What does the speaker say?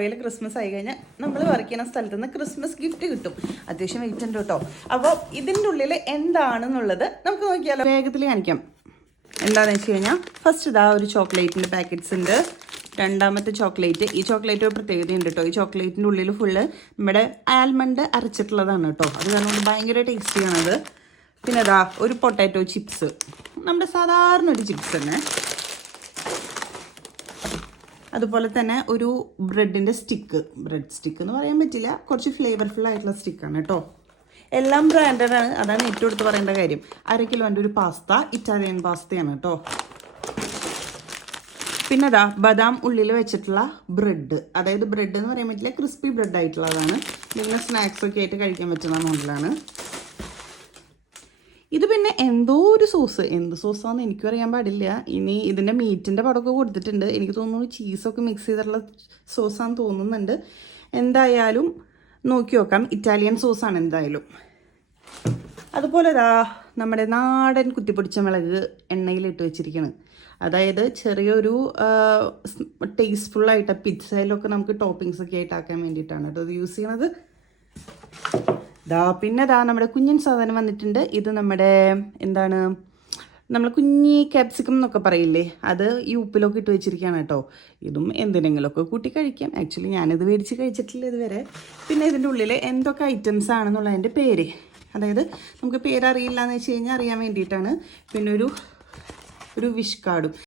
നോർവേയിൽ Christmas ആയി കഴിഞ്ഞാൽ നമ്മൾ വർക്ക് ചെയ്യുന്ന സ്ഥലത്ത് നിന്ന് ക്രിസ്മസ് ഗിഫ്റ്റ് കിട്ടും. അത്യാവശ്യം വെയിറ്റ് ഉണ്ട് കേട്ടോ. അപ്പോൾ ഇതിന്റെ ഉള്ളിൽ എന്താണെന്നുള്ളത് നമുക്ക് നോക്കിയാലോ. വേഗത്തിൽ കാണിക്കാം. എന്താണെന്ന് വെച്ച് കഴിഞ്ഞാൽ ഫസ്റ്റ് ഇതാ ഒരു ചോക്ലേറ്റിന്റെ പാക്കറ്റ്സ് ഉണ്ട്. രണ്ടാമത്തെ ചോക്ലേറ്റ്. ഈ ചോക്ലേറ്റ് ഒരു പ്രത്യേകത ഉണ്ട് കേട്ടോ. ഈ ചോക്ലേറ്റിന്റെ ഉള്ളിൽ ഫുള്ള് നമ്മുടെ ആൽമണ്ട് അരച്ചിട്ടുള്ളതാണ് കേട്ടോ. അത് കാരണം ഭയങ്കര ടേസ്റ്റിയാണത് പിന്നെ അതാ ഒരു പൊട്ടാറ്റോ ചിപ്സ് നമ്മുടെ സാധാരണ ഒരു ചിപ്സ് തന്നെ. അതുപോലെ തന്നെ ഒരു ബ്രെഡിന്റെ സ്റ്റിക്ക് ബ്രെഡ് സ്റ്റിക്ക് എന്ന് പറയാൻ പറ്റില്ല. കുറച്ച് ഫ്ലേവർഫുൾ ആയിട്ടുള്ള സ്റ്റിക്കാണ് കേട്ടോ എല്ലാം ബ്രാൻഡഡ് ആണ്. അതാണ് ഏറ്റവും എടുത്ത് പറയേണ്ട കാര്യം. അര കിലോന്റെ ഒരു പാസ്ത ഇറ്റാലിയൻ പാസ്തയാണ് കേട്ടോ പിന്നെ അതാ ബദാം ഉള്ളിൽ വെച്ചിട്ടുള്ള ബ്രെഡ് അതായത് ബ്രെഡ് എന്ന് പറയാൻ പറ്റില്ല ക്രിസ്പി ബ്രെഡ് ആയിട്ടുള്ളതാണ്. നിങ്ങൾ സ്നാക്സ് ഒക്കെ ആയിട്ട് കഴിക്കാൻ പറ്റുന്ന മോഡലാണ് ഇത് പിന്നെ എന്തോ ഒരു സോസ്. എന്ത് സോസാന്ന് എനിക്കും അറിയാൻ പാടില്ല. ഇനി ഇതിന്റെ മീറ്റിന്റെ പടമൊക്കെ കൊടുത്തിട്ടുണ്ട്. എനിക്ക് തോന്നുന്നു ചീസൊക്കെ മിക്സ് ചെയ്തിട്ടുള്ള സോസാന്ന് തോന്നുന്നുണ്ട്. എന്തായാലും നോക്കി നോക്കാം. ഇറ്റാലിയൻ സോസാണ് എന്തായാലും. അതുപോലെ ഇതാ നമ്മുടെ നാടൻ കുത്തിപ്പൊടിച്ച മുളക് എണ്ണയിലിട്ട് വെച്ചിരിക്കുന്നത് അതായത് ചെറിയൊരു ടേസ്റ്റ്ഫുള്ളായിട്ട് പിസ്സയിലൊക്കെ നമുക്ക് ടോപ്പിങ്സ് ഒക്കെ ആയിട്ട് ആക്കാൻ വേണ്ടിയിട്ടാണ് കേട്ടോ ഇത് യൂസ് ചെയ്യണത്. ദാ പിന്നെ ദാ നമ്മുടെ കുഞ്ഞൻ സാധനം വന്നിട്ടുണ്ട്. ഇത് നമ്മുടെ എന്താണ്? നമ്മൾ കുഞ്ഞി ക്യാപ്സിക്കം എന്നൊക്കെ പറയില്ലേ? അത് ഈ ഉപ്പിലൊക്കെ ഇട്ട് വെച്ചിരിക്കുകയാണ് കേട്ടോ. ഇതും എന്തിനെങ്കിലുമൊക്കെ കൂട്ടി കഴിക്കാം. ആക്ച്വലി ഞാനിത് മേടിച്ച് കഴിച്ചിട്ടില്ല ഇതുവരെ. പിന്നെ ഇതിന്റെ ഉള്ളിൽ എന്തൊക്കെ ഐറ്റംസ് ആണെന്നുള്ളതിന്റെ പേര്. അതായത് നമുക്ക് പേരറിയില്ല എന്ന് വെച്ച് കഴിഞ്ഞാൽ അറിയാൻ വേണ്ടിയിട്ടാണ്. പിന്നെ ഒരു ഒരു വിഷ് കാർഡും